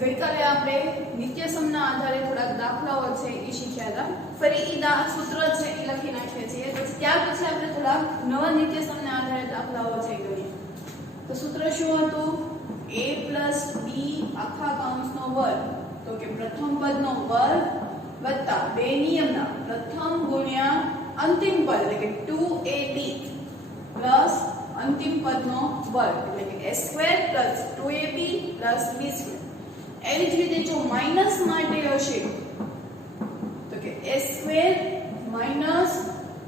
ગઈકાલે આપણે નિત્યસમના આધારે થોડાક દાખલાઓ છે એ શીખ્યા હતા. ફરી એ સૂત્ર છે એ લખી નાખીએ છીએ. ત્યાર પછી આપણે થોડા નવા નિત્યસમના આધારે દાખલાઓ છે ગણીએ. તો સૂત્ર શું હતું? a + b આખા કૌંસનો વર્ગ, તો કે પ્રથમ પદનો વર્ગ વત્તા બે નિયમના પ્રથમ ગુણ્યા અંતિમ પદ એટલે કે 2ab પ્લસ અંતિમ પદનો વર્ગ એટલે કે a² + 2ab + b². એવી જ રીતે જો માઈનસ માટે હશે તો કે a² -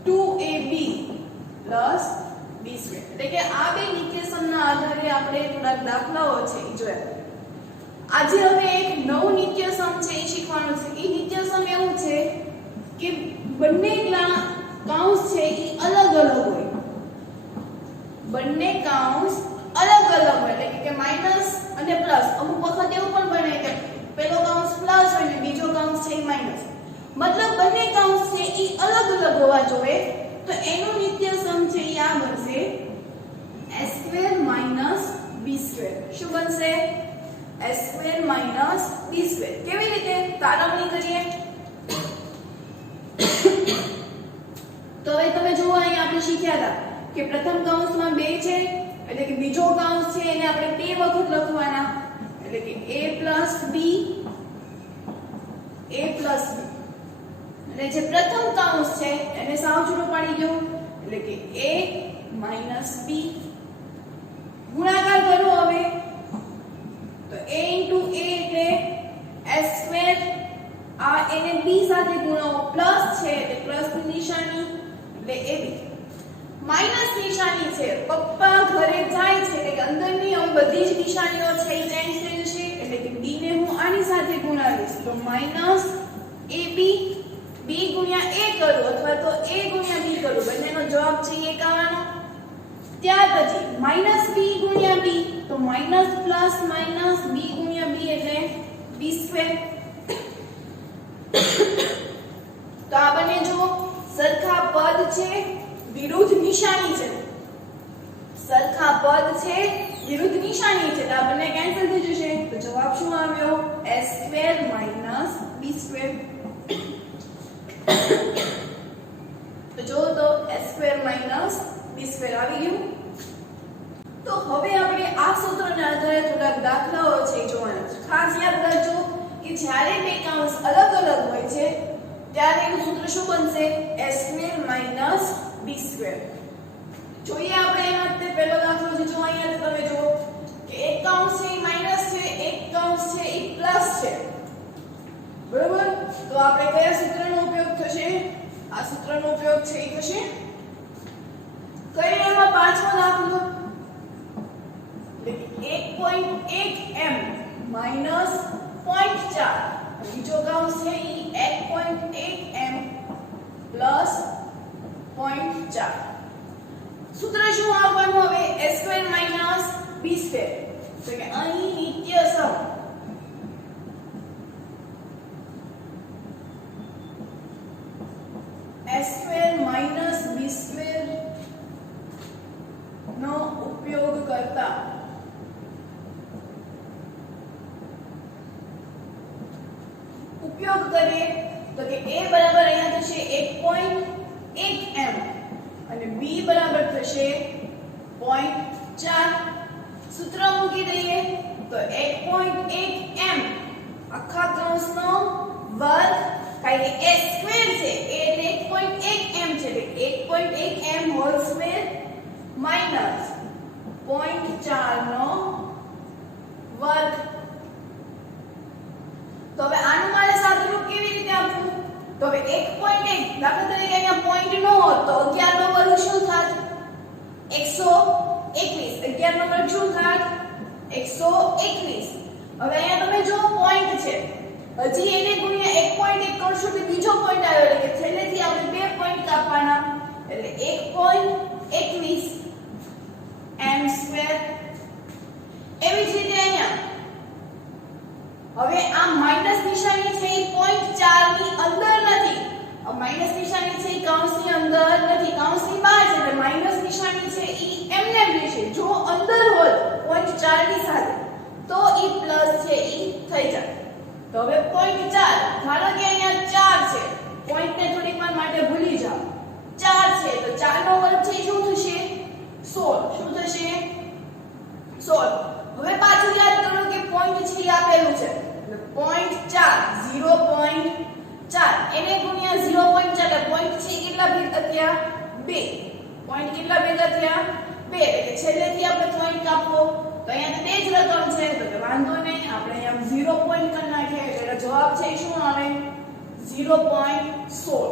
2ab + b². એટલે કે આ બે નિત્યસમના આધારે આપણે થોડાક દાખલાઓ છે એ જોયા. આજે હવે એક નવું નિત્યસમ છે એ શીખવાનું છે. એ નિત્યસમ એવું છે કે બંને કૌંસ છે એ અલગ અલગ હોય. બંને કૌંસ અલગ અલગ હોય એટલે કે માઈનસ અને પ્લસ. અમુક વખત એવું પણ બને કે પેલો કૌંસ પ્લસ હોય ને બીજો કૌંસ છે એ માઈનસ. મતલબ બંને કૌંસ છે એ અલગ અલગ હોવા જોઈએ. તો એનું નિત્યસમ છે એ આ બનશે a² - b². શું બનશે? a² - b². કેવી રીતે? તારવણી કરીએ. તો હવે તમે જુઓ, અહીં આપણે શીખ્યા હતા કે પ્રથમ કૌંસમાં 2 છે એટલે કે બીજો કૌંસ છે એને આપણે 2 વખત લખવાના એટલે કે a + b એટલે જે પ્રથમ કૌંસ છે એને સાવ છૂટો પાડી દો એટલે કે a - b. ગુણાકાર કરો હવે તો a * a એટલે a². આ એને b સાથે ગુણો, પ્લસ છે એટલે પ્લસની નિશાની એટલે ab. માઈનસ નિશાની છે, પપ્પા ઘરે જાય છે એટલે કે અંદરની હવે બધી જ નિશાનીઓ છે એ ચેન્જ થઈ જશે એટલે કે b ને હું આની સાથે ગુણાવીશ તો -ab. b * a કરું અથવા તો a * b કરું, બંનેનો જવાબ છે એક આવવાનો. ત્યાર પછી -b * b તો minus plus minus b * b એટલે b². તો આ બંને જો સરખા પદ છે, વિરુદ્ધ નિશાની છે. સરખા પદ છે, વિરુદ્ધ નિશાની છે, તો આ બંને કેન્સલ થઈ જશે. તો જવાબ શું આવ્યો? a² - b². તો જો તો a² - b² આવી ગયું. તો હવે આપણે આ સૂત્રના આધારે થોડાક દાખલાઓ છે જોવાના છે. ખાસ યાદ રાખજો કે જ્યારે બે કૌંસ અલગ અલગ હોય છે ત્યારે એનું સૂત્ર શું બનશે? a² - b². જોઈએ આપણે એના માટે પહેલો દાખલો છે. જો અહીંયા તમે જુઓ કે એક કૌંસ છે એ માઈનસ છે, એક કૌંસ છે એ પ્લસ છે. બરોબર? તો આપણે કયા સૂત્રનો ઉપયોગ થશે? આ સૂત્રનો ઉપયોગ છે એ થશે. કઈ એમાં પાંચમો દાખલો 1.1m - 0.4. બીજો કૌંસ છે એ 1.1m + 0.4. સૂત્ર શું આવવાનું હવે? a² - b². તો કે અહીં નિત્યસમ a² - b² નો ઉપયોગ કરતા કરીએ તો કે a બરાબર અહીંયા થશે 1.1m અને b બરાબર થશે 0.4. સૂત્ર મૂકી દઈએ તો 1.1m આખા કૌંસનો વર્ગ, કારણ કે a² છે એ એટલે 1.1m છે એટલે 1.1m હોલ સ્ક્વેર માઈનસ 0.4 નો વર્ગ. તો હવે આનું મારે સાદુરૂપ કેવી રીતે આપવું? તો હવે 1.1 દાખલા તરીકે અહીંયા પોઈન્ટ નો હોત તો 11 નો વર્ગ શું થાત? 121. 11 નો વર્ગ શું થાત? 121. હવે અહીંયા તમે જો પોઈન્ટ છે, હજી એને ગુણ્યા 1.1 કરશો તો બીજો પોઈન્ટ આવ્યો એટલે કે છેલ્લેથી આપણે બે પોઈન્ટ કાપવાના એટલે 1.21 m². એવી જ રીતે અહીંયા હવે આ માઈનસ નિશાની છે એ 0.4 ની અંદર નથી. આ માઈનસ નિશાની છે એ કૌંસની અંદર નથી, કૌંસની બહાર છે એટલે માઈનસ નિશાની છે એ એમને રહેશે. જો અંદર હોય 0.4 ની સાથે તો એ પ્લસ છે એ તો હવે પોઈન્ટ 4 ધારો કે અહીંયા 4 છે પોઈન્ટ ને થોડીક વાર માટે ભૂલી જાઓ 4 છે તો 4 નો વર્ગ છે શું થશે 16 શું થશે 16 હવે પાછું યાદ કરો કે પોઈન્ટ છે એ આપેલું છે એટલે પોઈન્ટ 4 0.4 એને ગુણ્યા 0.4 એટલે પોઈન્ટ છે કેટલા ભેગા થયા 2 પોઈન્ટ કેટલા ભેગા થયા 2 એટલે છેલ્લેથી આપણે પોઈન્ટ કાપવો તો અહીંયા તે જ રકમ છે તો કે વાંધો નહીં આપણે અહીંયા 0 પોઈન્ટ કરી નાખીએ એટલે જવાબ છે શું આવે 0.16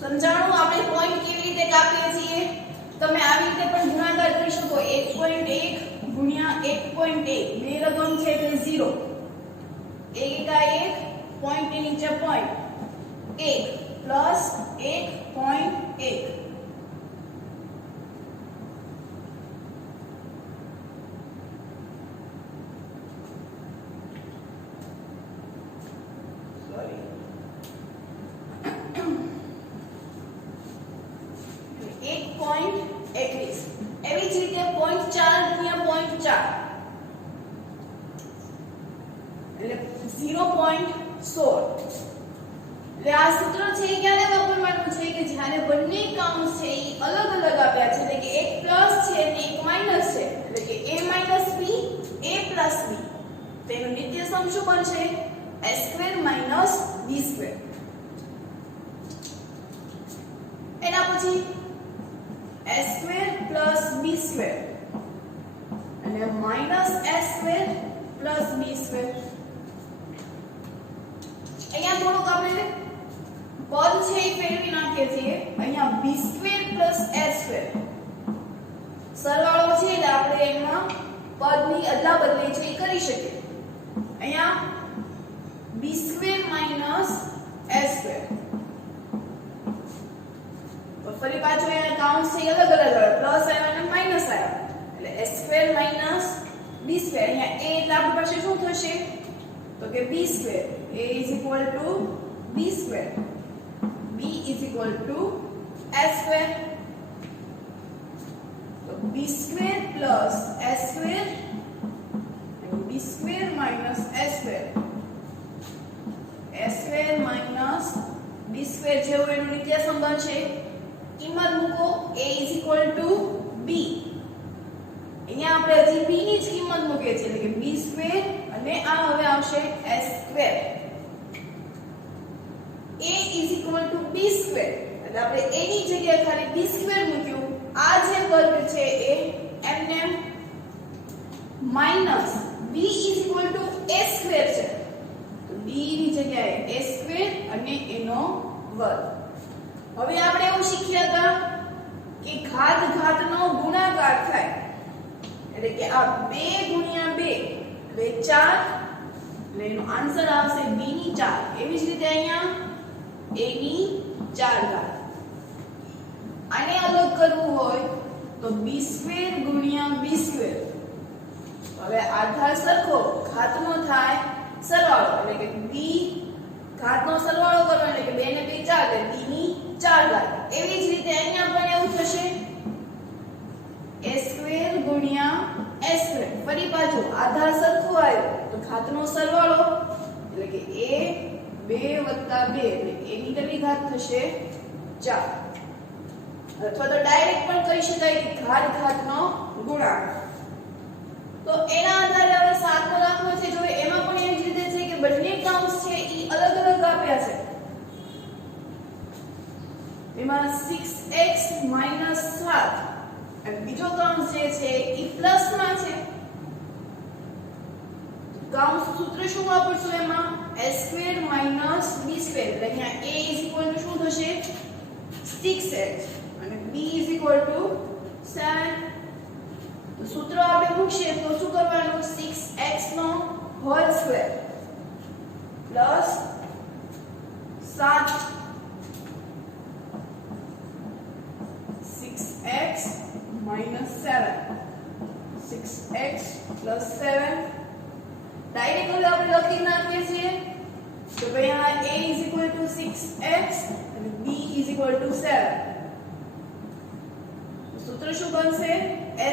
સમજાણું આપણે પોઈન્ટ કેવી રીતે કાપીએ છીએ તમે આવી રીતે પણ ગુણાકાર કરી શકો 1.1 ગુણ્યા 1.1 બે રકમ છે એટલે 0 1 એકા 1 પોઈન્ટ ની નીચે પોઈન્ટ 1 પ્લસ 1.1 એવી જ રીતે 0.4 ગુણ્યા 0.4 એટલે 0.16 એટલે આ સૂત્ર છે એ ક્યારે વાપરવાનું છે કે જ્યારે બંને કાઉન્સ છે એ અલગ અલગ આપ્યા છે એટલે કે એક પ્લસ છે અને એક માઈનસ છે એટલે કે a b a b તેનું નિત્યસમ શું બનશે a² b². એના પછી a² b² અને માઈનસ a² b². અહીંયા થોડુંક આપણે પદ છે એ ફેરવી નાખીએ છીએ અહીંયા b² a². સરવાળો છે એટલે આપણે એમાં પદની અદલા બદલી છે એ કરી શકીએ અહીંયા b² a². તો ફરી પાછું અહીંયા કાઉન્ટ છે અલગ અલગ પ્લસ આવ્યા અને માઈનસ આવ્યા એટલે a² b². અહીંયા a એટલે આપણી પાસે શું થશે તો કે b² a b², b a². તો b² plus a² and b² minus a². a² minus b² જેવું એનું નિત્યસમ બનશે કિંમત મૂકો a b. અહીંયા આપણે હજી b ની જ કિંમત મૂકીએ છીએ એટલે કે b² અને આ હવે આવશે a². a b² એટલે આપણે a ની જગ્યાએ ખાલી b² મૂક્યું આ જે વર્ગ છે એ એમને માઈનસ b a² છે તો b ની જગ્યાએ a² અને એનો વર્ગ. હવે આપણે એવું શીખ્યા હતા કે ઘાત ઘાતનો ગુણાકાર થાય એટલે કે આ 2 ગુણ્યા 2 એટલે 4 એટલે એનો આન્સર આવશે b ની 4. એવી જ રીતે અહીંયા a ની 4 ઘાત. આને અલગ કરવું હોય તો b² ગુણ્યા b². હવે આધાર સરખો ઘાતનો થાય સરવાળો એટલે કે b ઘાતનો સરવાળો કરો એટલે કે 2 ને 2 4 એટલે b ની 4 ઘાત. એવી જ રીતે અહીંયા પણ એવું થશે a² ગુણ્યા a². ફરી પાછું આધાર સરખો આવ્યો તો ઘાતનો સરવાળો એટલે કે a 2 + 2 એટલે a ની કેટલી ઘાત થશે 4. અથવા તો ડાયરેક્ટ પણ કહી શકાય કે ઘાત ઘાતનો ગુણાકાર. તો એના આધારે હવે 7 નો દાખલો છે જો એમાં પણ એવી જ રીતે છે કે બંને કાઉન્ટ્સ છે એ અલગ અલગ આપ્યા છે. એમાં 6x - 7 અને બીજો કાઉન્સ જે છે એ પ્લસમાં છે. કાઉન્સ સૂત્ર શું વાપરશું એમાં a² - b² એટલે અહીંયા a શું થશે 6x અને b 7. તો સૂત્ર આપણે મૂકીએ તો શું કરવાનું 6x નો whole square plus 7 6x minus 7 6x plus 7 direct હવે આપણે લખી નાખીએ છીએ તો ભાઈ આ a 6x અને b 7. સૂત્ર શું બનશે a²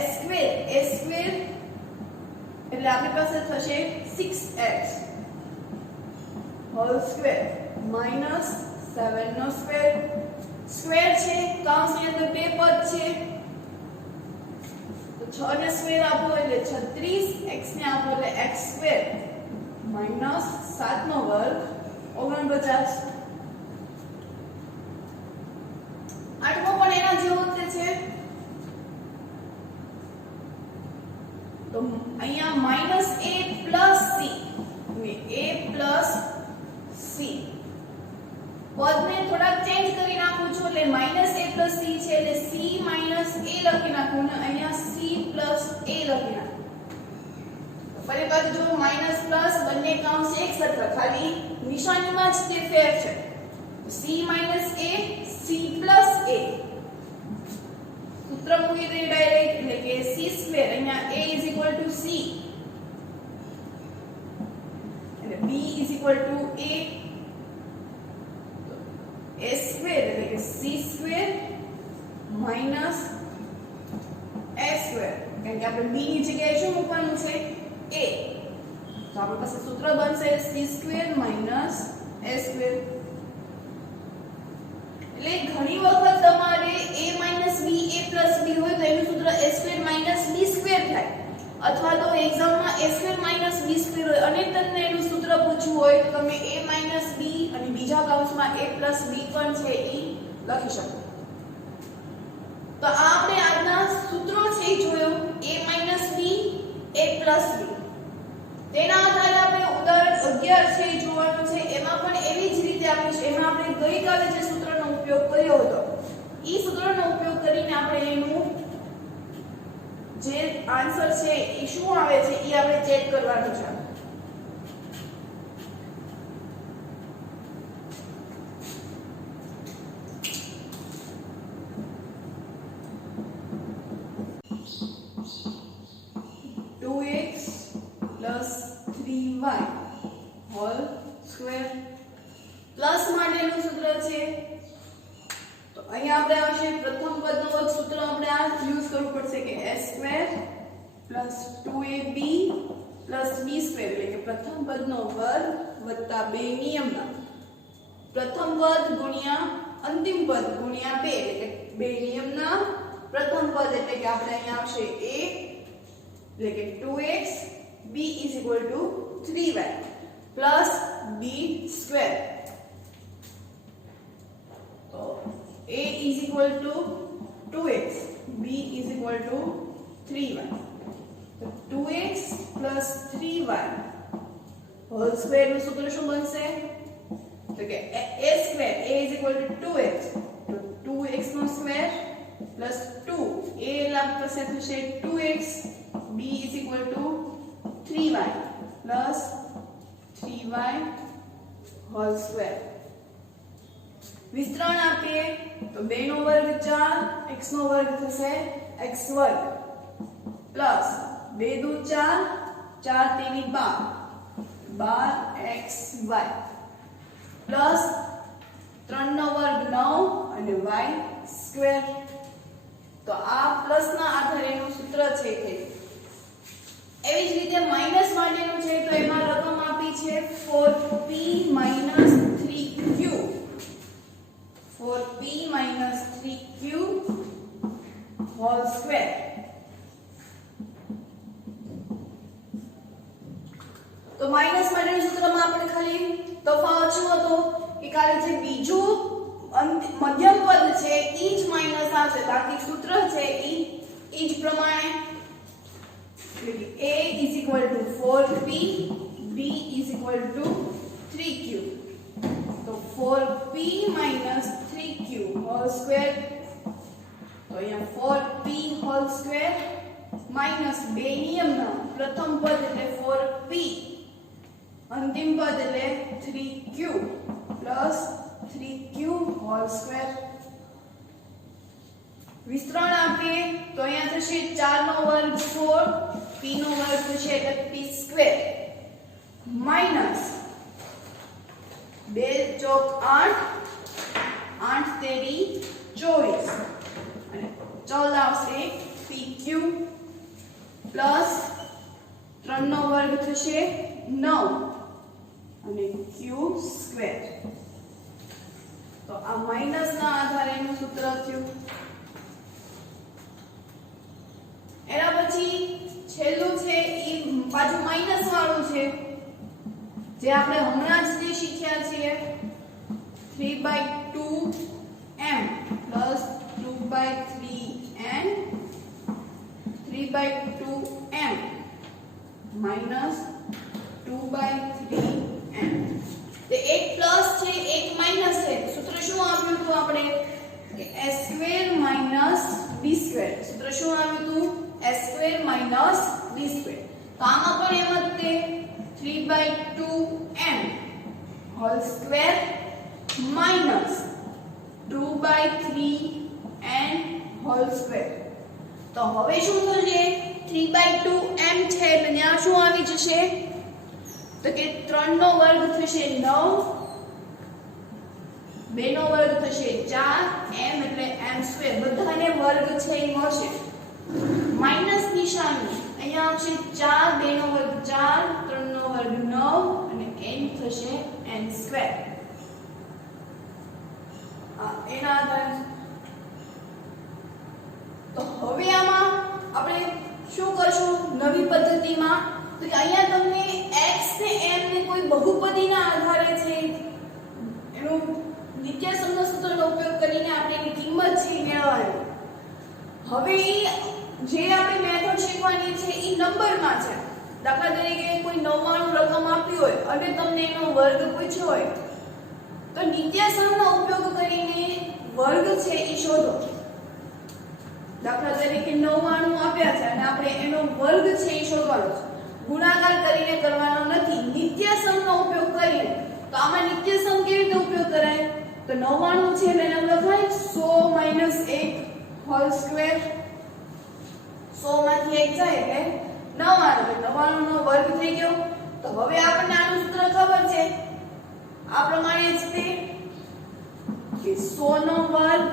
એટલે આપણે આપણી પાસે થશે 6x હોલ સ્ક્વેર માઈનસ 7 નો સ્ક્વેર સ્ક્વેર છે કૌંસની અંદર બે પદ છે તો 6 ને સ્ક્વેર આપો એટલે 36 x ને આપો એટલે x સ્ક્વેર માઈનસ 7 નો વર્ગ 49 આઠમો પણ એના જેવો જ છે તો અહીંયા માઈનસ a પ્લસ c અને a પ્લસ c પદને થોડા ચેન્જ કરી નાખું છું એટલે માઈનસ a પ્લસ c છે એટલે c માઈનસ a લખી નાખું અને અહીંયા c પ્લસ a લખી નાખું ફરી પાછું જો માઈનસ પ્લસ બંને કૌંસ એક સરખા ખાલી નિશાનીમાં જ તે ફેર છે c minus a c plus a સૂત્ર મૂકી દઈએ ડાયરેક્ટ એટલે કે c સ્ક્વેર અહીંયા a c એટલે b a a સ્ક્વેર એટલે કે c square minus a square કારણ કે આપણે b ની જગ્યાએ શું મૂકવાનું છે a તો આપણી પાસે સૂત્ર બનશે c square minus a square એટલે ઘણી વખત તમારે a minus b a plus b હોય તો એનું સૂત્ર a square minus b square થાય અથવા તો એક્ઝામમાં a square minus b square હોય અને તમને એનું સૂત્ર પૂછવું હોય તો તમે a માઈનસ b અને બીજા કૌંસમાં a પ્લસ b પણ છે એ લખી શકો તો આ આપણે આજના સૂત્રો છે એ જોયો a minus b a plus b તેના આધારે આપણે ઉદાહરણ 11 છે એ જોવાનું છે એમાં પણ એવી જ રીતે આપ્યું છે એમાં આપણે ગઈકાલે જે સૂત્રનો ઉપયોગ કર્યો હતો ઈ સૂત્રનો ઉપયોગ કરીને આપણે એનું જે આન્સર છે એ શું આવે છે એ આપણે ચેક કરવાનું છે 2x plus 3y hall square plus માટેનું સૂત્ર છે તો અહીંયા આપણે આવશે પ્રથમ પદનો વર્ગ સૂત્ર આપણે આ યુઝ કરવું પડશે કે a square plus 2ab plus b square એટલે કે પ્રથમ પદનો વર્ગ વત્તા બે નિયમના પ્રથમ પદ ગુણ્યા અંતિમ પદ ગુણ્યા 2 એટલે કે બે નિયમના પ્રથમ પદ એટલે કે આપણે અહીંયા આવશે a એટલે કે 2x b 3y plus b square तो a is equal to 2x b is equal to 3y तो 2x plus 3y whole square નું સૂત્ર શું બનશે તો કે a square a is equal to 2x તો 2x no square plus 2 a લાગ પાસે થશે 2x b is equal to 3y plus 3y whole square વિસ્તરણ આપીએ તો 2 નો વર્ગ 4 x નો વર્ગ થશે x વર્ગ પ્લસ 2 દુ 4 4 તેની 12xy પ્લસ 3 નો વર્ગ 9 અને y સ્ક્વેર તો આ પ્લસ ના આધારે એનું સૂત્ર છે કે એવી જ રીતે માઈનસ માટેનું છે તો એમાં રકમ આપી છે 4p 3q 4p 3q whole square તો માઈનસ માટેનું સૂત્રમાં આપણે ખાલી તફાવત શું હતો કે ખાલી જે બીજું મધ્યમ પદ છે ઈ જ માઈનસ આવશે બાકી સૂત્ર છે ઈ જ પ્રમાણે a is equal to 4p b is equal to 3q तो 4p minus 3q whole square तो यहाँ 4p whole square minus બે નિયમના પ્રથમ પદ એટલે 4p અંતિમ પદ એટલે 3q plus 3q whole square વિસ્તરણ આપીએ તો અહીંયા થશે 4 નો વર્ગ 4 p નો વર્ગ થશે એટલે p સ્ક્વેર માઈનસ 2 ચોક 8 8 તેરી 24 અને 14 આવશે pq પ્લસ 3 3 નો વર્ગ થશે 9 અને ક્યુ સ્ક્વેર. તો આ માઈનસ ના આધારે નું સૂત્ર થયું. એના પછી છેલ્લું છે ઈ પાછું માઈનસ વાળું છે જે આપણે હમણાં જ તે શીખ્યા છીએ 3/2m plus 2/3n 3/2m minus 2/3n. તે એક પ્લસ છે એક માઈનસ છે. સૂત્ર શું આવ્યું હતું આપણે કે s² - b². સૂત્ર શું આવ્યું હતું s² - b². તો આમાં પણ એમ જ તે 3/2m whole square minus 2/3n whole square. તો હવે શું થશે 3/2m છે એટલે ત્યાં શું આવી જશે તો કે 3 નો વર્ગ થશે 9, 2 નો વર્ગ થશે 4, m એટલે m². બધાને વર્ગ છે એ મળશે. માઈનસ નિશાની અહીંયા આવશે 4, 2 નો વર્ગ 4, 3 નો વર્ગ 9 અને n થશે n². એના આધારે તો હવે આમાં આપણે શું કરશું નવી પદ્ધતિમાં તો કે અહીંયા તમને x ને m ને કોઈ બહુપદીના આધારે છે એનું નિત્યસમનો સૂત્રનો ઉપયોગ કરીને આપણે એની કિંમત છે મેળવવાની. હવે જે આપણે મેથડ શીખવાની છે એ નંબરમાં છે. દાખલા તરીકે કોઈ 99 રકમ આપી હોય અને તમને એનો વર્ગ પૂછ્યો હોય તો નિત્યસમનો ઉપયોગ કરીને વર્ગ છે એ શોધો. દાખલા તરીકે 99 આપ્યા છે અને આપણે એનો વર્ગ છે એ શોધવાનો છે. ગુણાકાર કરીને કરવાનો નથી, નિત્યસમનો ઉપયોગ કરીને. તો આમાં નિત્યસમ કેવી રીતે ઉપયોગ કરાય તો 99 છે એટલે એમ લખાય 100 - 1 હોલ સ્ક્વેર. 100 માંથી 1 જાય એટલે 99 નો વર્ગ થઈ ગયો. તો હવે આપણને આનું સૂત્ર ખબર છે આ પ્રમાણે જ તે કે 100 નો વર્ગ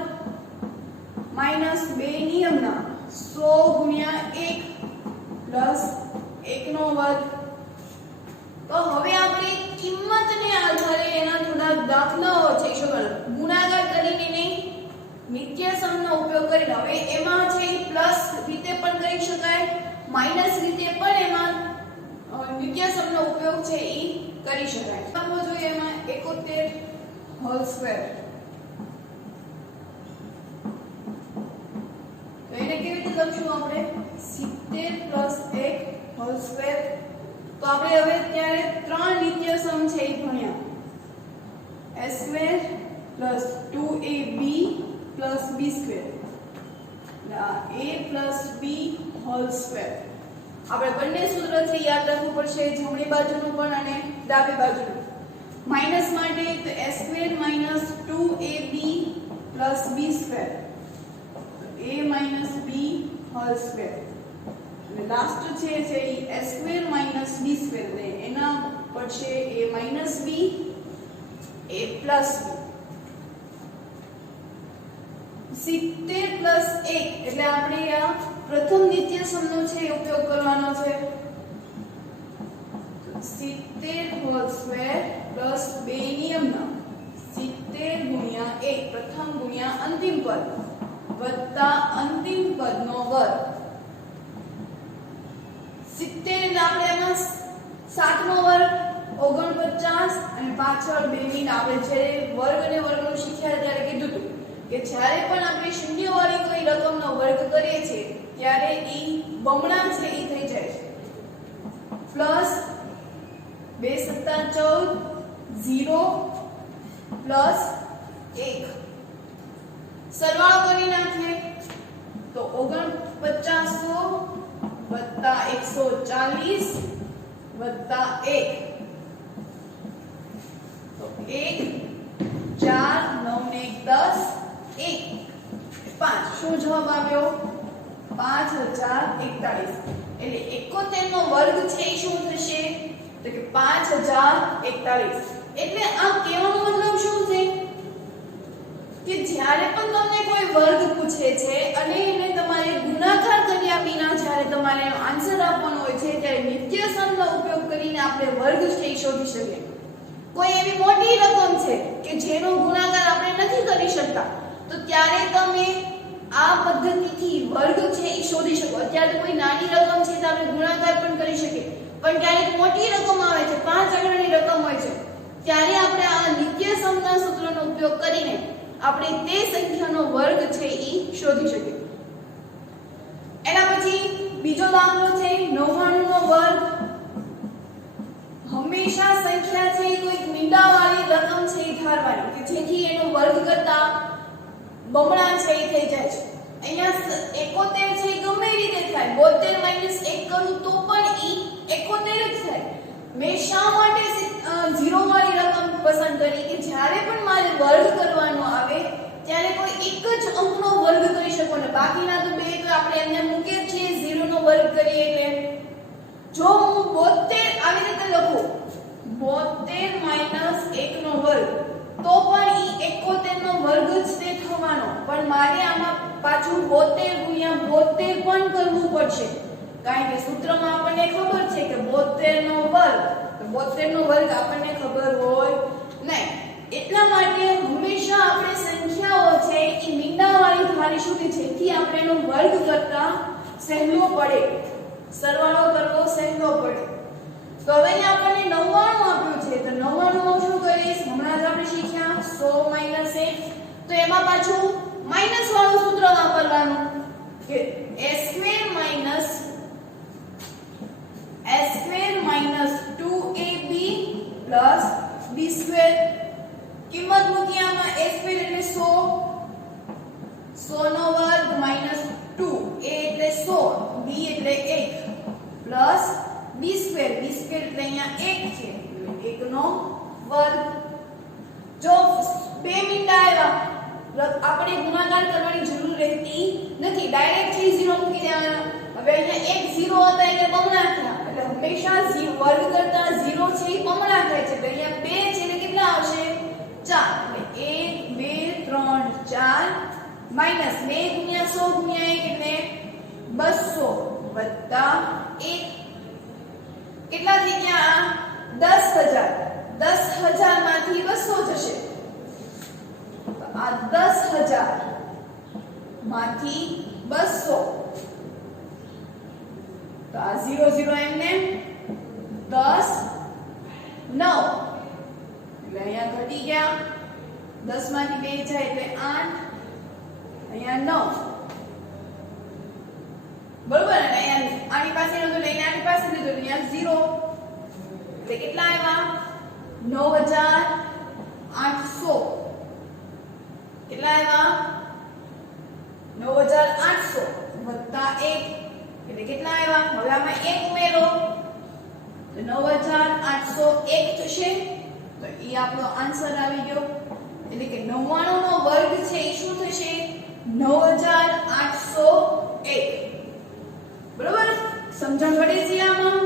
માઈનસ 2 નિયમના 100 ગુણ્યા 1 પ્લસ 1 નો વર્ગ. તો હવે આપણે કિંમતને આધારે એના થોડા દાખલાઓ છે શોધવાના. ગુણાકાર કરીને નહીં નિત્યસમનો ઉપયોગ કરીને. હવે એમાં છે પ્લસ રીતે પણ કરી શકાય, માઈનસ રીતે પણ એમાં નિત્યસમનો ઉપયોગ છે એ કરી શકાય. સમજો જોઈએ એમાં 71 હોલ સ્ક્વેર. તો એને કેવી રીતે લખશું આપણે 70 + 1 હોલ સ્ક્વેર. તો આપણે હવે ત્યારે ત્રણ નિત્યસમ છે એ ભણ્યા s² + 2ab + b². a + b whole square. આપણે બંને સૂત્ર છે યાદ રાખવું પડશે, જમણી બાજુનું પણ અને ડાબી બાજુનું. માઈનસ માટે તો s² - 2ab + b². a - b whole square. અને લાસ્ટ છે એ s² - b² એટલે એના પડશે a - b a + b. +1 એટલે આપણે આ પ્રથમ નિત્યસમનો છે ઉપયોગ કરવાનો છે. 70 હોલ સ્ક્વેર પ્લસ 2 નિયમના 70 ગુણ્યા 1 પ્રથમ ગુણ્યા અંતિમ પદ વત્તા અંતિમ પદનો વર્ગ. 70 એટલે આપણે એમાં 7 નો વર્ગ 49 અને પાછળ 2 ની આપણે જે વર્ગ અને વર્ગનું શીખ્યા ત્યારે કીધું હતું કે જ્યારે પણ આપણે શૂન્યવાળી કોઈ રકમનો વર્ગ કરીએ છીએ ત્યારે ઈ બમણા છે ઈ થઈ જાય છે. પ્લસ 2 + 14 0 પ્લસ 1 સરવાળો કરી નાખીએ તો 4900 વત્તા 140 વત્તા 1 તો 1 4 9 ને 10 1 5 શું જવાબ આવ્યો 5041. એટલે 71 નો વર્ગ છે એ શું થશે તો કે 5041. એટલે આ કહેવાનો મતલબ શું છે કે જ્યારે પણ તમને કોઈ વર્ગ પૂછે છે અને એને તમારે ગુણાકાર કર્યા વિના જ્યારે તમારે એનો આન્સર આપવાનો હોય છે ત્યારે નિત્યસમનો ઉપયોગ કરીને આપણે વર્ગ છે એ શોધી શકીએ. કોઈ એવી મોટી રકમ છે કે જેનો ગુણાકાર આપણે નથી કરી શકતા તો ત્યારે તમે આ પદ્ધતિથી વર્ગ છે એ શોધી શકો. અત્યારે કોઈ નાની રકમ છે તો આપણે ગુણાકાર પણ કરી શકીએ, પણ ક્યારેક મોટી રકમ આવે છે 5 આંકડાની રકમ હોય છે ત્યારે આપણે આ નિત્યસમના સૂત્રનો ઉપયોગ કરીને આપણે તે સંખ્યાનો વર્ગ છે એ શોધી શકીએ. એના પછી બીજો દાખલો છે 99 નો વર્ગ. હંમેશા સંખ્યા છે કોઈ મીંડાવાળી રકમ છે એ ધારવાની કે જેથી એનો વર્ગ કરતા બમણા છે એ થઈ જાય છે. અહીંયા 71 છે ગમે રીતે થાય, 72 - 1 કરું તો પણ ઈ 71 જ થાય. મેં શા માટે 0 વાળી રકમ પસંદ કરી કે જ્યારે પણ મારે વર્ગ કરવાનો આવે ત્યારે કોઈ એક જ અંકનો વર્ગ કરી શકો ને બાકીના તો બે તો આપણે અહીંયા મૂકીએ છીએ 0 નો વર્ગ કરીએ એટલે. જો હું 72 આવી રીતે લખું 72 - 1 નો વર્ગ તો પણ ઈ 71 નો વર્ગ જ તે થવાનો, પણ મારે આમાં પાછું 72 * 72 પણ કરવું પડશે કારણ કે સૂત્રમાં આપણને ખબર છે કે 72 નો વર્ગ, તો 72 નો વર્ગ આપણને ખબર હોય નહીં. એટલા માટે હંમેશા આપણે સંખ્યાઓ છે એ મીંડાવાળી ધારીશું કે જેથી આપણે એનો વર્ગ કરતા સહેલો પડે, સરવાળો કરવો સહેલો પડે. તો હવે અહીંયા આપણને 99 આપ્યું છે તો 99 નું શું કરીશ, હમણાં જ આપણે શીખ્યા 100 - 1 તો એમાં પાછું માઈનસ વાળું સૂત્ર વાપરવાનું કે a² - 2ab + b². કિંમત મૂકી આમાં a² એટલે 100 નો વર્ગ - 2 a એટલે 100 b એટલે 1 + b² એટલે અહીંયા 1 છે એટલે 1 નો વર્ગ. જો બે મીંડા આવ્યા આપણે ગુણાકાર કરવાની જરૂર રહેતી નથી, ડાયરેક્ટ છે 0 મૂકી દેવાના. હવે અહીંયા 1 0 હતા એટલે બમણા થયા એટલે હંમેશા વર્ગ કરતા 0 છે એ બમણા થાય છે એટલે અહીંયા 2 છે એટલે કેટલા આવશે 4 એટલે 1 2 3 4 માઈનસ 2 * 100 * 1 એટલે 200 + 1 કેટલા થઈ ગયા 10000. 10000 માંથી 200 જશે તો આ 10000 માંથી 200 તો આ 0 0 એમને 10 9 એટલે અહીંયા ઘટી ગયા 10 માંથી 2 જાય એટલે 8 અહીંયા 9 બરોબર. અને અહીંયા આની પાસે નતો લઈને આની પાસે લીધો એટલે અહીંયા 0 એટલે કેટલા આવ્યા 9800. કેટલા આવ્યા 9800 વત્તા 1 એટલે કેટલા આવ્યા, હવે આમાં 1 ઉમેરો તો 9801 થશે તો ઈ આપણો આન્સર આવી ગયો. એટલે કે 99 નો વર્ગ છે એ શું થશે 9801. બરોબર, સમજણ પડી છે આમાં.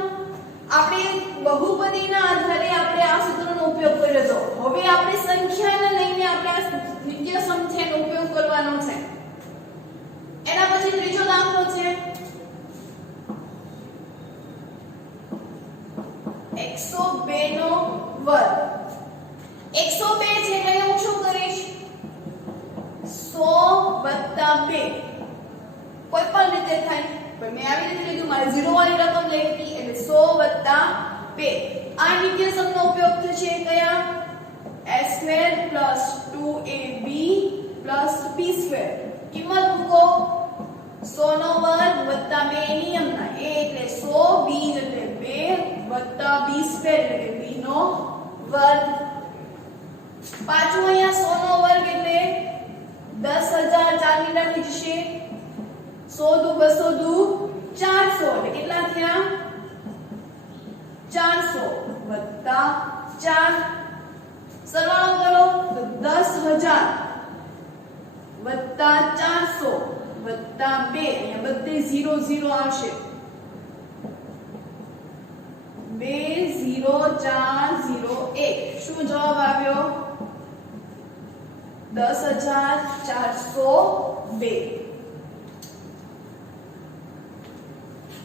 આપણે બહુપદીના આધારે આપણે આ સૂત્રનો ઉપયોગ કર્યો તો હવે આપણે સંખ્યાને લઈને આપણે આ નિત્યસમ છે એનો ઉપયોગ કરવાનો છે. એના પછી ત્રીજો દાખલો છે 102 નો વર્ગ. 102 છે એટલે હું શું કરીશ 100 + 2 કોઈ પણ રીતે થાય, પણ મેં આવી રીતે લીધું મારે 0 વાળી રકમ લેવી એટલે 100 + 2. આ નિત્યસમનો ઉપયોગ થશે કયા a² + 2ab + b². કિંમત મૂકો 100 નો વર્ગ વત્તા 2 નિયમના a એટલે 100 b એટલે 2 વત્તા b² એટલે b નો વર્ગ. પાછું અહીંયા 100 નો વર્ગ એટલે 10000 4 મીંડાથી જશે 100 દુ 200 દુ 400 એટલે કેટલા થયા 400 વત્તા 4. સરવાળો કરો તો 10000 વત્તા 400 વત્તા 2 અહીંયા બધે 0 0 આવશે 20401. શું જવાબ આવ્યો 10,402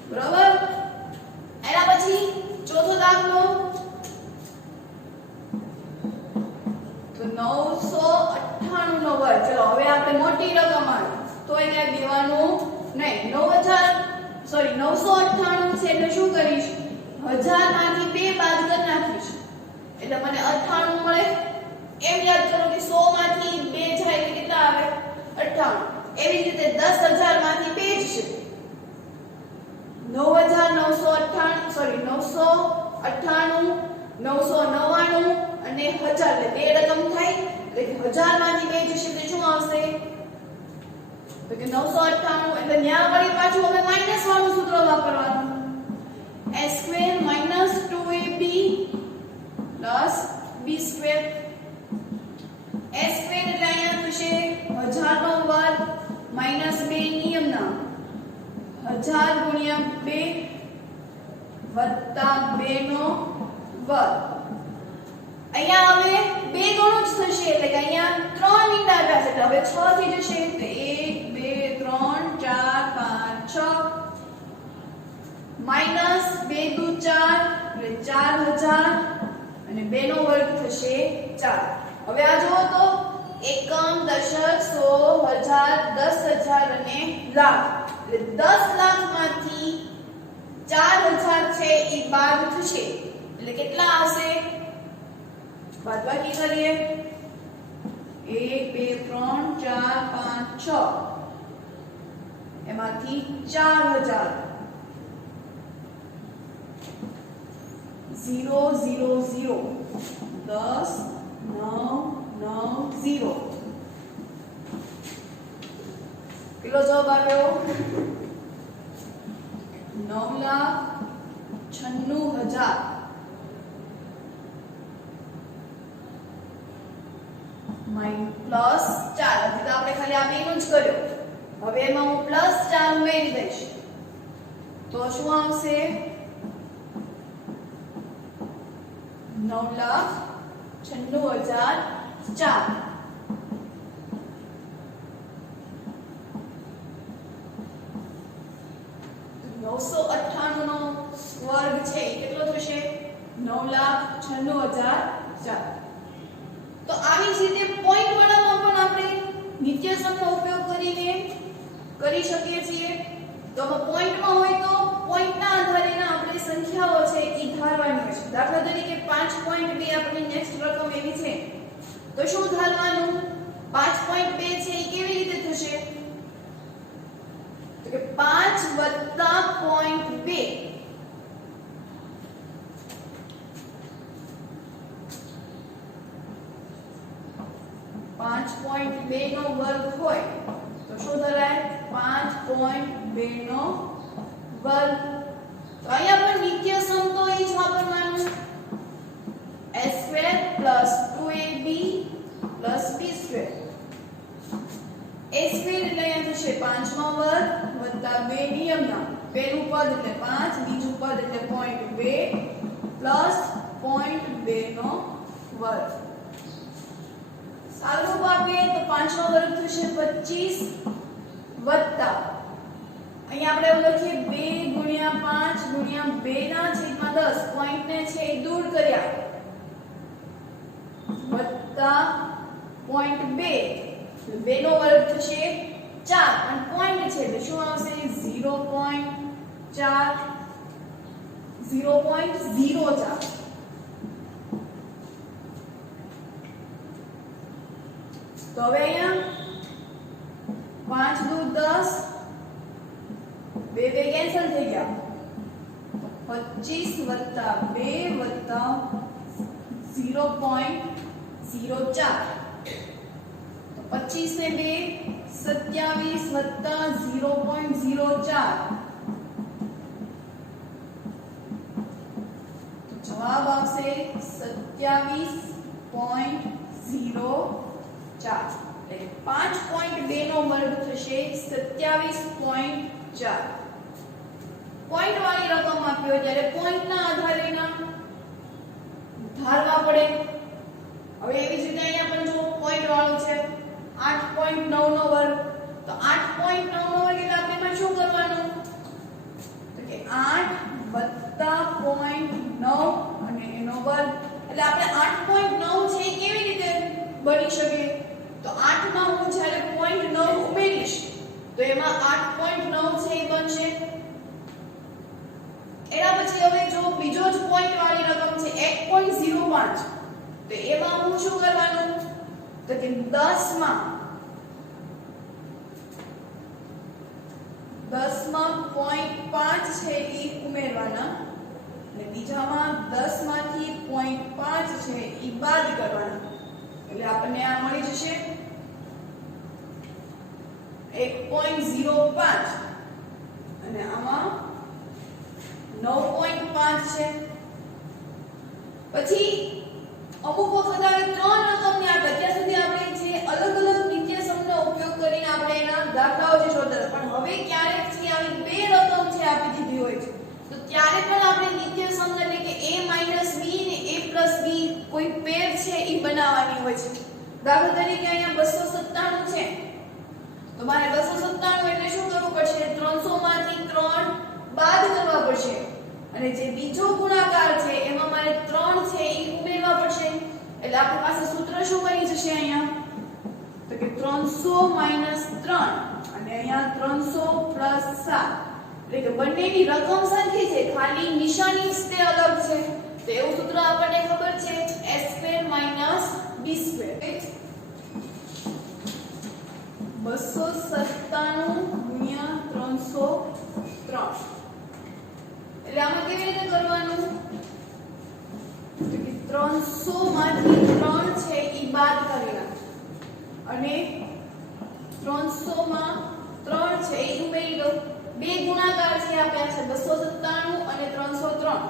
બરાબર. એના પછી ચોથો દાખલો તો 998 નો વર્ગ. ચલો હવે આપણે મોટી રકમ આવી તો એ ક્યાં દેવાનું નહીં. 998 છે એટલે શું કરીશ, 1000 માંથી 2 બાદ કરી નાખીશ એટલે મને 98 મળે. એમ યાદ કરો કે 100 માંથી 2 જાય એટલે કેટલા આવે 98. એવી જ રીતે 10,000 માંથી 2 જ છે 998 999 અને 1000 એટલે બે રકમ થાય એટલે 1000 માંથી 2 જશે તો શું આવશે તો કે 998 એટલે ન્યા વળી પાછું હવે માઈનસ વાળું સૂત્ર વાપરવાનું a² - 2ab + b². a² એટલે અહીંયા થશે 1000 નો વર્ગ - 2 નિયમના 1000 × 2 + 2 નો વર્ગ. અહીંયા હવે 2 ગણું જ થશે એટલે કે અહીંયા 3 મીંડા આવ્યા છે એટલે હવે 6 થઈ જશે તો 1 2 3 4 5 6 -2 × 4 એટલે 4000 અને 2 નો વર્ગ થશે 4. હવે આ જુઓ તો એકમ દશક 100 1000 અને લાખ એટલે 10 લાખ માંથી 4000 છે એ બાદ થશે એટલે કેટલા આવશે બાદબાકી કરીએ 1 2 3 4 5 6 એમાંથી 4000 0 0 0 10 9 9 0 કેટલો જવાબ આવ્યો 9,96,000 પ્લસ 4. હજી તો આપણે ખાલી આ બેનું જ કર્યો. હવે એમાં હું પ્લસ 4 ઉમેરી દઈશ તો શું આવશે 9,96,004. નવસો 98 નો વર્ગ છે કેટલો થશે 9,96,004. તો આવી જ રીતે પોઈન્ટ વાળામાં પણ આપણે નિત્યસમનો ઉપયોગ કરીને કરી શકીએ છીએ. તો પોઈન્ટમાં હોય તો પોઈન્ટના આધારેના આપણે સંખ્યાઓ છે એ ધારવાની હોય છે. દાખલા તરીકે 5.2 આપણી નેક્સ્ટ રકમ એવી છે તો શું ધારવાનું 5.2 છે એ કેવી રીતે થશે તો કે 5 + 0.2 5.2 નો વર્ગ હોય તો શું ધરાય 5.2 નો વર્ગ. તો અહીંયા પણ નિત્યસમ તો એ જ વાપરવાનું a² + 2ab + b². a² એટલે અહીંયા થશે 5 નો વર્ગ + 2 નિયમના પહેલું પદ એટલે 5 બીજું પદ એટલે 0.2 + 0.2 નો વર્ગ. સાદુરૂપ આપીએ તો 5 નો વર્ગ થશે 25 વત્તા અહીંયા આપણે એવું લખીએ 2 × 5 × 2/10 પોઈન્ટ ને છે એ દૂર કર્યા વત્તા 0.2 2 નો વર્ગ થશે 4 અને પોઈન્ટ છે એટલે શું આવશે 0.4 0.04. તો હવે અહીંયા 5 × 10 2 કેન્સલ થઈ ગયા 25 + 2 + 0.04 તો 25 ને 2 27 + 0.04 તો જવાબ આવશે 27.04 એટલે 5.2 નો વર્ગ થશે 27.4. પોઈન્ટ વાળી રકમ આપી હોય ત્યારે પોઈન્ટના આધારેના ધારવા પડે. હવે એવી જ રીતે અહીંયા પણ જો પોઈન્ટ વાળું છે 8.9 નો વર્ગ. તો 8.9 નો વર્ગ એટલે આપણે એમાં શું કરવાનું? તો કે 8 વત્તા 0.9 અને એનો વર્ગ. એટલે આપણે 8.9 છે એ કેવી રીતે બની શકે? તો 8 માં હું જ્યારે 0.9 ઉમેરીશ તો એમાં 8.9 છે એ બનશે. એના પછી હવે જો બીજો જ પોઈન્ટ વાળી રકમ છે 1.05 તો એમાં હું શું કરવાનું? તો કે 10 માં 0.5 છે એ ઉમેરવાના અને બીજામાં 10 માંથી 0.5 છે એ બાદ કરવાના. એટલે આપણને આ મળી જશે 1.05 અને આમાં 9.5 છે. પછી અમુક વખત આવે ત્રણ રકમની આપણે અત્યાર સુધી આપણે જે અલગ અલગ નિત્યસમનો ઉપયોગ કરીને આપણે એના દાખલાઓ જે શોધતા, પણ હવે ક્યારેક છે આવી બે રકમ છે આપી દીધી હોય છે તો ત્યારે પણ આપણે નિત્યસમ એટલે કે a - b ને a + b કોઈ પેર છે એ બનાવવાની હોય છે. દાખલા તરીકે અહીંયા 297 છે તો મારે 297 એટલે શું કરવું પડશે? 300 માંથી 3 બાદ કરવા પડશે અને જે બીજો ગુણાકાર છે એમાં મારે 3 છે એ ઉમેરવા પડશે. એટલે આપણી પાસે સૂત્ર શું બની જશે અહીંયા? તો કે 300 - 3 અને અહીંયા 300 + 7 એટલે કે બંનેની રકમ સરખી છે, ખાલી નિશાની જ તે અલગ છે. તો એવું સૂત્ર આપણને ખબર છે a² - b². 297 * 303. એટલે આમાં કેવી રીતે કરવાનું? તો કે 300 માંથી 3 છે એ બાદ કરી નાખો અને 300 માં 3 છે એ ઉમેરી દો. બે ગુણાકાર છે આપ્યા છે 297 અને 303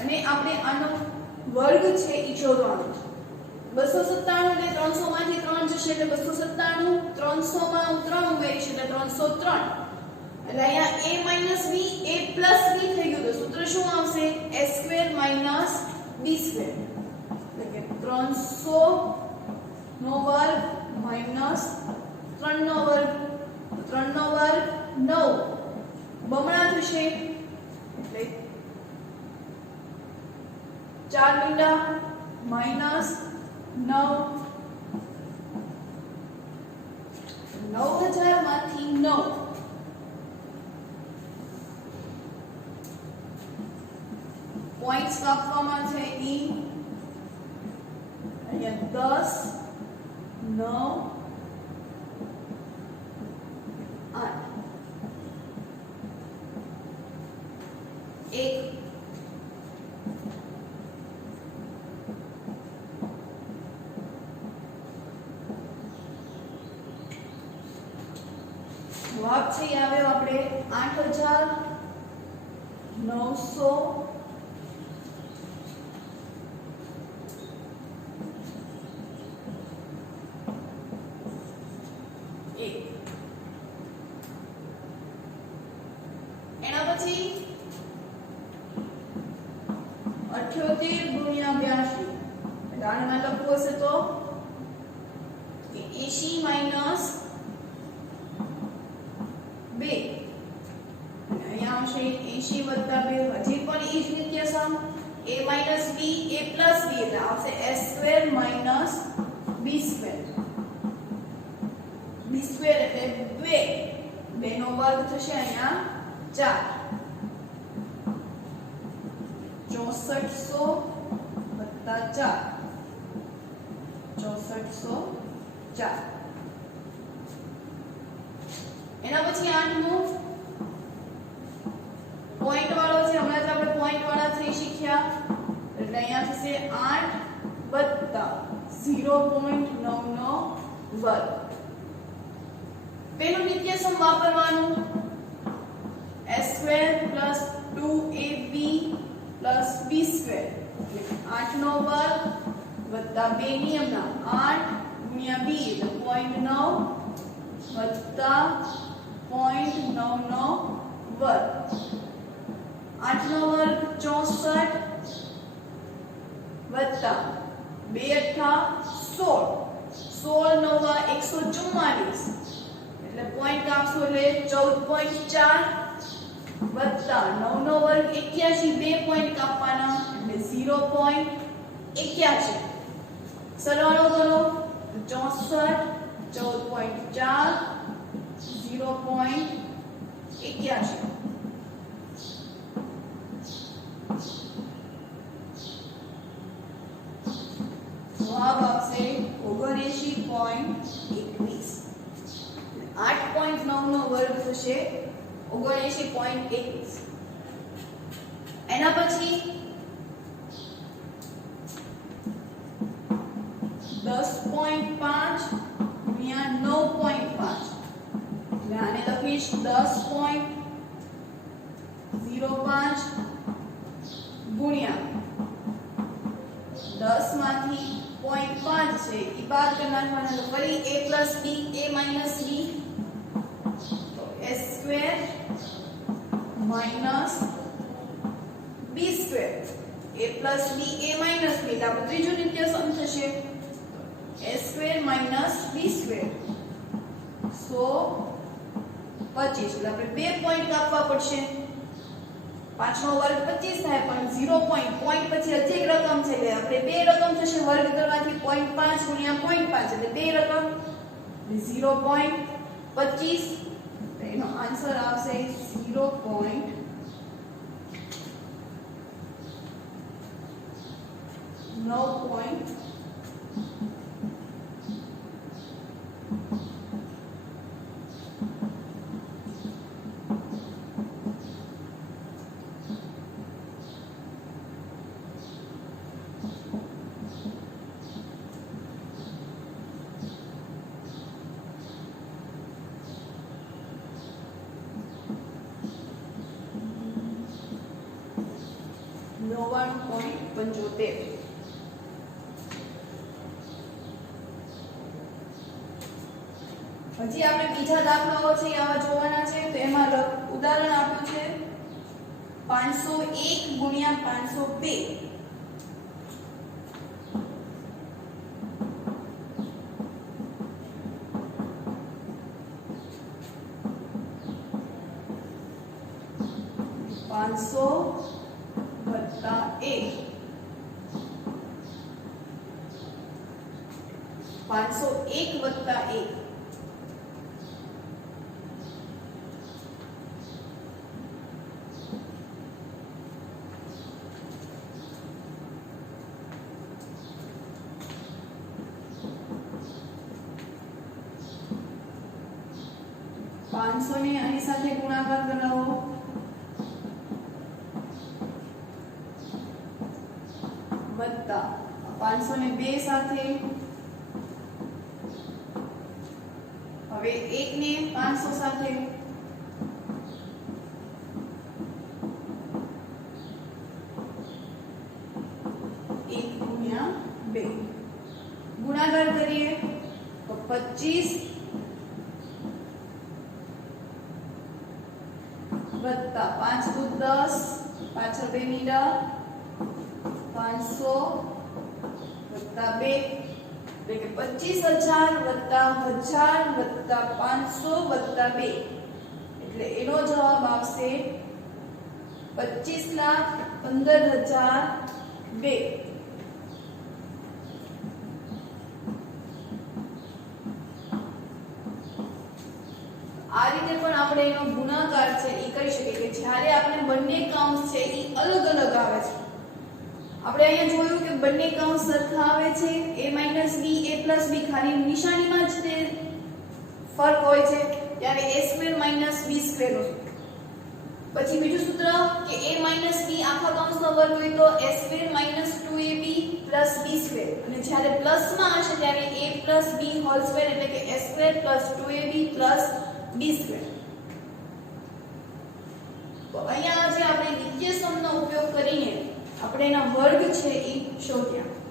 અને આપણે આનો વર્ગ છે એ શોધવાનો છે. 297 ને 300 માંથી 3 જશે એટલે 297, 300 માં હું 3 ઉમેરીશ એટલે 303. એટલે અહીંયા a - b a + b થઈ ગયું. તો સૂત્ર શું આવશે? a² - b². એટલે કે 300 નો વર્ગ માઈનસ 3 નો વર્ગ. 3 નો વર્ગ 9 બમણા થશે એટલે 4 ગુણ્યા માઈનસ 9 9000 માંથી 9 પોઈન્ટ્સ આપવામાં છે ઈ અહીંયા 10 9 8 1 જવાબ છે એ આવ્યો આપણે 8900 એના પછી 78 ગુણ્યા 82 એટલે આને લખવું હશે તો 80 માઈનસ 2 અહીંયા આવશે 80 વત્તા 2 હજી પણ ઈ જ નિત્યસમ a minus b a plus b એટલે આવશે a² માઈનસ b². b² એટલે 2 2 નો વર્ગ થશે અહીંયા 4 6400 વત્તા 4 6404. એના પછી 8 નું પોઈન્ટ વાળો છે, હમણાં જ આપણે પોઈન્ટ વાળા થઈ શીખ્યા એટલે અહીંયા થશે 8 વત્તા 0.9 નો વર્ગ. પેલું નિત્યસમ વાપરવાનું a² + 2ab + b² એટલે 8 નો વર્ગ વત્તા 2 નિયમના 8 ગુણ્યા b એટલે 0.9 વત્તા 0.9 નો વર્ગ. 8 નો વર્ગ 64 વત્તા 2 * 8 = 16 16 નવા 144 એટલે પોઈન્ટ કાપશું એટલે 14.4 વત્તા 9 નો વર્ગ 81 બે પોઈન્ટ કાપવાના એટલે 0.81 સરવાળો કરો 64 14.4 0.81 જવાબ આવશે 79.21 8.9 નો વર્ગ થશે 79.21 એના પછી 10.5 ગુણ્યા 9.5 એટલે આને લખીશ 10.05 ગુણ્યા 10 માંથી 0.5 છે ઈ બાદ કરી નાખવાના તો ફરી a plus b a minus b તો a square minus b square a plus b a minus b એટલે આપણું ત્રીજું નિત્ય સમ થશે a square minus b square 125 એટલે આપણે બે પોઈન્ટ કાપવા પડશે 5 નો વર્ગ 25 થાય પણ 0 પોઈન્ટ પછી હજી એક રકમ છે એટલે આપણે બે રકમ થશે વર્ગ કરવાથી 0.5 ગુણ્યા 0.5 એટલે બે રકમ 0.25 એનો આન્સર આવશે 9.9 99.75 હજી આપણે બીજા દાખલાઓ છે આવા જોવાના છે તો એમાં ઉદાહરણ આપ્યું છે 501 ગુણ્યા 502 501 વત્તા 1 500 ને આની સાથે ગુણાકાર કરાવો વત્તા 500 ને 2 સાથે હવે 1 ને 500 સાથે 1 ગુણ્યા 2 ગુણાકાર કરીએ તો 25 વત્તા 5 દુ 10 પાછળ 2 મીંડા 500 વત્તા 2 એટલે કે 25000 વત્તા 1000 વત્તા 500 વત્તા 2 એટલે એનો જવાબ આવશે 25,15,002 આ રીતે પણ આપણે એનો ગુણાકાર છે એ કરી શકીએ કે જ્યારે આપણે બંને કૌંસ છે એ અલગ અલગ આવે છે આપણે અહીંયા જોયું કે બંને કૌંસ સરખા આવે છે a b a b ખાલી નિશાનીમાં જ તે ફરક હોય છે ત્યારે a2 b2 પછી બીજું સૂત્ર કે a b આખા કૌંસનો વર્ગ હોય તો a2 2ab b2 અને જ્યારે પ્લસમાં હશે ત્યારે a b હોલ સ્ક્વેર એટલે કે a2 2ab b2 તો અહીંયા આજે આપણે નિત્ય સમનો ઉપયોગ કરીને આપણે એના વર્ગ છે એ શોધ્યા